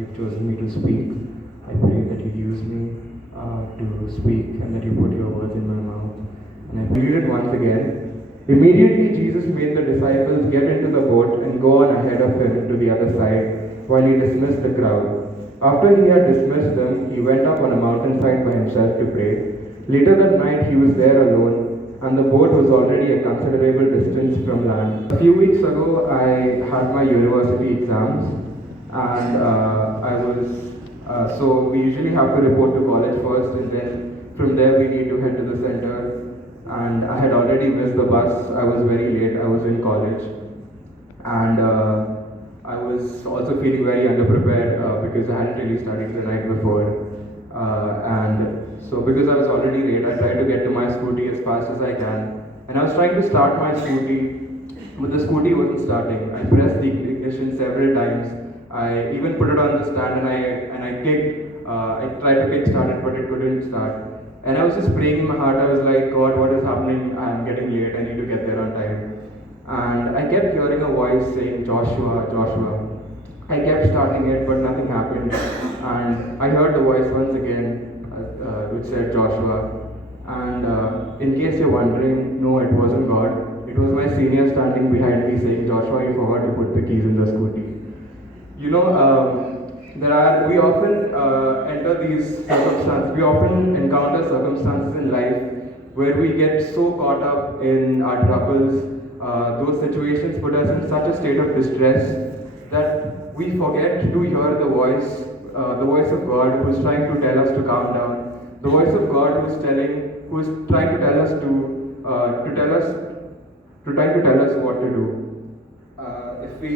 you've chosen me to speak. I pray that you use me to speak and that you put your words in my mouth. And I read it once again. Immediately Jesus made the disciples get into the boat and go on ahead of him to the other side while he dismissed the crowd. After he had dismissed them, he went up on a mountainside by himself to pray. Later that night he was there alone, and the boat was already a considerable distance from land. A few weeks ago, I had my university exams, and so we usually have to report to college first, and then from there we need to head to the center. And I had already missed the bus. I was very late. I was in college, and I was also feeling very underprepared because I hadn't really studied the night before. And so because I was already late, I tried to get to my scooty as fast as I can. And I was trying to start my scooty, but the scooty wasn't starting. I pressed the ignition several times. I even put it on the stand and I kicked. I tried to kick start it, but it couldn't start. And I was just praying in my heart. I was like, God, what is happening? I'm getting late. I need to get there on time. And I kept hearing a voice saying, Joshua, Joshua. I kept starting it, but nothing happened. And I heard the voice once again, which said Joshua. And in case you're wondering, no, it wasn't God. It was my senior standing behind me saying, Joshua, you forgot to put the keys in the scooty. You know, we often enter these circumstances, we often encounter circumstances in life where we get so caught up in our troubles. Those situations put us in such a state of distress that we forget to hear the voice of God who is trying to tell us to calm down, the voice of God who is trying to tell us to tell us what to do. If we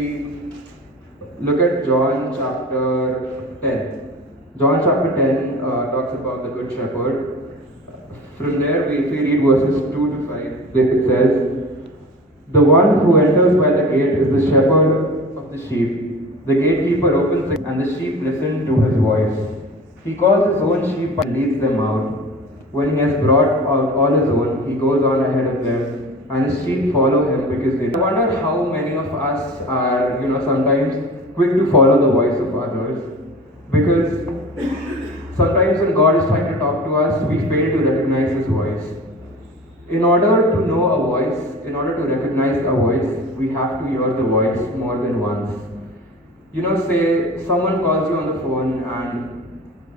look at John chapter 10, John chapter 10 talks about the Good Shepherd. From there, if we read verses 2 to 5, it says, the one who enters by the gate is the shepherd of the sheep. The gatekeeper opens the gate, and the sheep listen to his voice. He calls his own sheep and leads them out. When he has brought out all his own, he goes on ahead of them, and his sheep follow him because they. I wonder how many of us are, sometimes quick to follow the voice of others, because sometimes when God is trying to talk to us, we fail to recognize his voice. In order to know a voice, in order to recognize a voice, we have to hear the voice more than once. Say someone calls you on the phone, and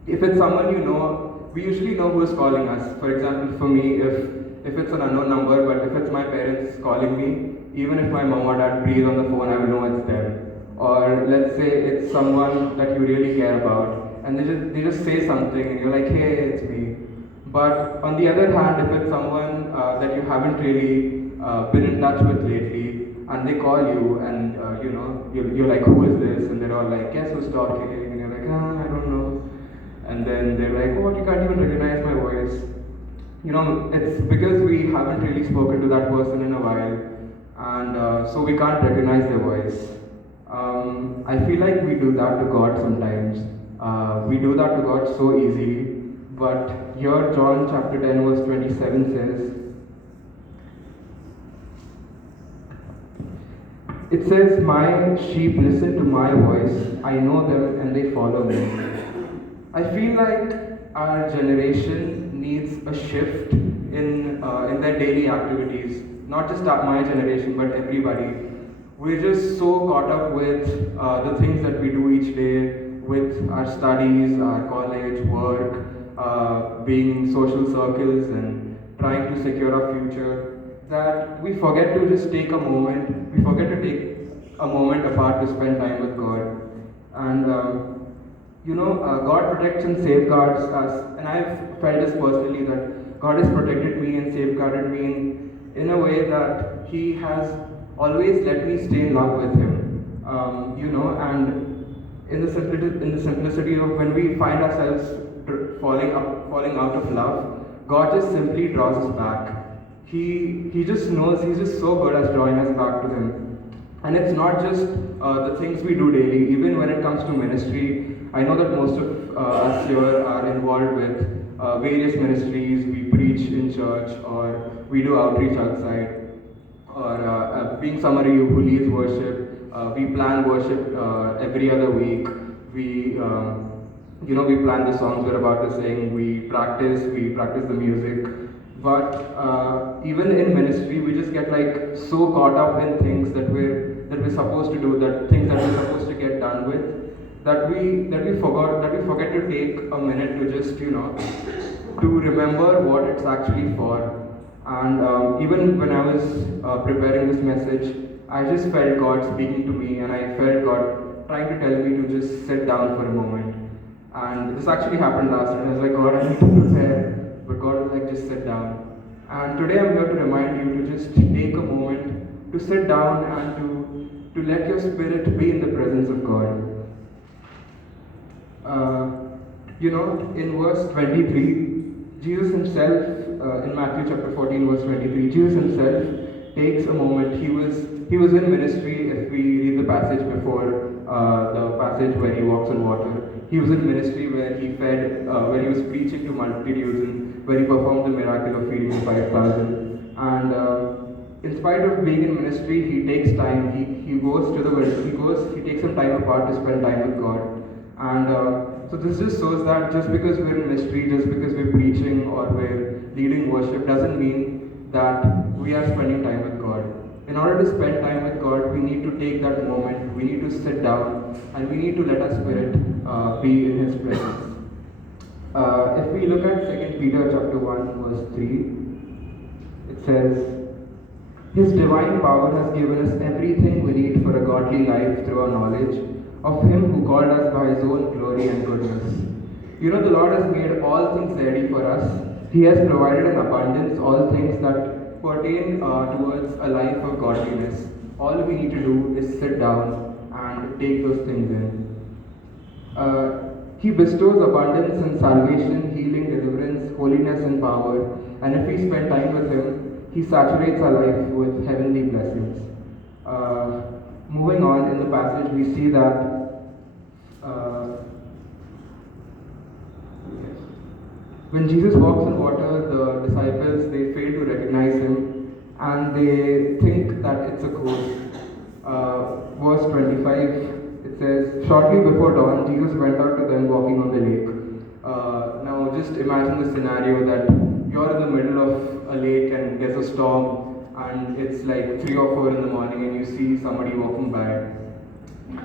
if it's someone you know, we usually know who is calling us. For example, for me, if it's an unknown number, but if it's my parents calling me, even if my mom or dad breathe on the phone, I will know it's them. Or let's say it's someone that you really care about, and they just say something, and you're like, hey, it's me. But on the other hand, if it's someone that you haven't really been in touch with lately, and they call you, and you're like, who is this? And they're all like, guess who's talking? And you're like, I don't know. And then they're like, oh, you can't even recognize my voice. It's because we haven't really spoken to that person in a while, and so we can't recognize their voice. I feel like we do that to God sometimes. We do that to God so easily. But here, John chapter 10, verse 27 says, my sheep listen to my voice, I know them and they follow me. I feel like our generation needs a shift in their daily activities. Not just my generation, but everybody. We're just so caught up with the things that we do each day, with our studies, our college, work, being social circles and trying to secure our future, that we forget to just take a moment, we forget to take a moment apart to spend time with God. And God protects and safeguards us, and I've felt this personally that God has protected me and safeguarded me in a way that He has always let me stay in love with Him. And in the simplicity of when we find ourselves falling out of love, God just simply draws us back. He just knows, He's just so good at drawing us back to Him. And it's not just the things we do daily, even when it comes to ministry. I know that most of us here are involved with various ministries. We preach in church, or we do outreach outside, or being somebody who leads worship. We plan worship every other week. We, we plan the songs we're about to sing. We practice the music. But even in ministry, we just get like so caught up in things that we're supposed to do, that things that we're supposed to get done with, that we forget to take a minute to just to remember what it's actually for. And even when I was preparing this message, I just felt God speaking to me, and I felt God trying to tell me to just sit down for a moment. And this actually happened last night. I was like, God, I need to prepare, but God was like, just sit down. And today I'm here to remind you to just take a moment to sit down and to let your spirit be in the presence of God. In verse 23, Jesus himself, in Matthew chapter 14, verse 23, Jesus himself takes a moment. He was in ministry. If we read the passage before, the passage where he walks on water, he was in ministry where he fed, where he was preaching to multitudes, and where he performed the miracle of feeding the 5,000. And in spite of being in ministry, he takes time. He goes to the he takes some time apart to spend time with God. And so this just shows that just because we're in ministry, just because we're preaching or we're leading worship, doesn't mean that we are spending time with God. In order to spend time with God, we need to take that moment, we need to sit down, and we need to let our spirit be in His presence. If we look at 2 Peter chapter 1, verse 3, it says, His divine power has given us everything we need for a godly life through our knowledge of Him who called us by His own glory and goodness. The Lord has made all things ready for us. He has provided in abundance all things that pertain towards a life of godliness. All we need to do is sit down and take those things in. He bestows abundance in salvation, healing, deliverance, holiness, and power. And if we spend time with Him, He saturates our life with heavenly blessings. Moving on in the passage, we see that when Jesus walks on water, the disciples, they fail to recognize Him, and they think that it's a ghost. Verse 25, it says, Shortly before dawn, Jesus went out to them walking on the lake. Now just imagine the scenario that you're in the middle of a lake and there's a storm, and it's like 3 or 4 in the morning, and you see somebody walking by.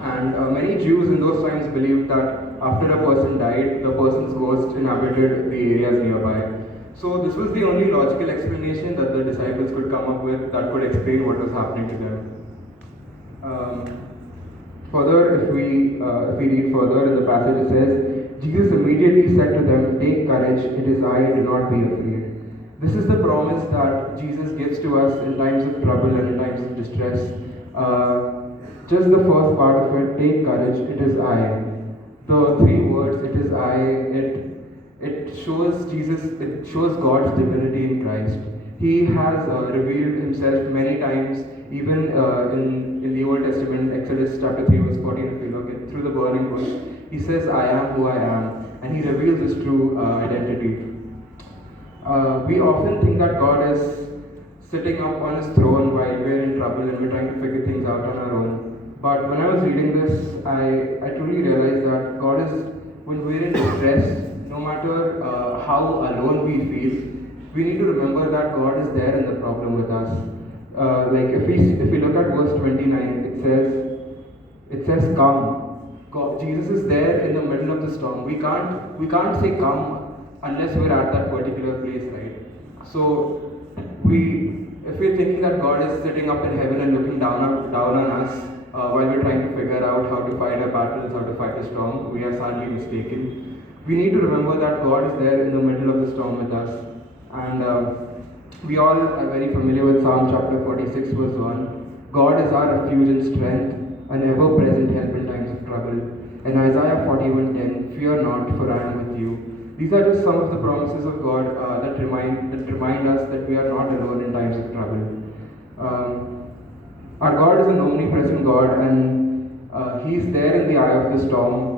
And many Jews in those times believed that after a person died, the person's ghost inhabited the areas nearby. So this was the only logical explanation that the disciples could come up with that could explain what was happening to them. Further, if we read further in the passage, it says, Jesus immediately said to them, Take courage, it is I, do not be afraid. This is the promise that Jesus gives to us in times of trouble and in times of distress. Just the first part of it, take courage, it is I. The 3 words, it is I, it shows it shows God's divinity in Christ. He has revealed Himself many times, even in the Old Testament, Exodus chapter 3, verse 14, if you look at through the burning bush. He says, I am who I am, and He reveals His true identity. We often think that God is sitting up on His throne while we're in trouble and we're trying to figure things out on our own. But when I was reading this, I truly realized that God is, when we're in distress, no matter how alone we feel, we need to remember that God is there in the problem with us. Like if we look at verse 29, it says come. God, Jesus is there in the middle of the storm. We can't say come unless we're at that particular place, right? So if we're thinking that God is sitting up in heaven and looking down on us while we're trying to figure out how to fight our battles, how to fight a storm, we are sadly mistaken. We need to remember that God is there in the middle of the storm with us. And we all are very familiar with Psalm chapter 46, verse 1. God is our refuge and strength, an ever-present help in times of trouble. And Isaiah 41:10, Fear not, for I am with you. These are just some of the promises of God that remind us that we are not alone in times of trouble. Our God is an omnipresent God, and He's there in the eye of the storm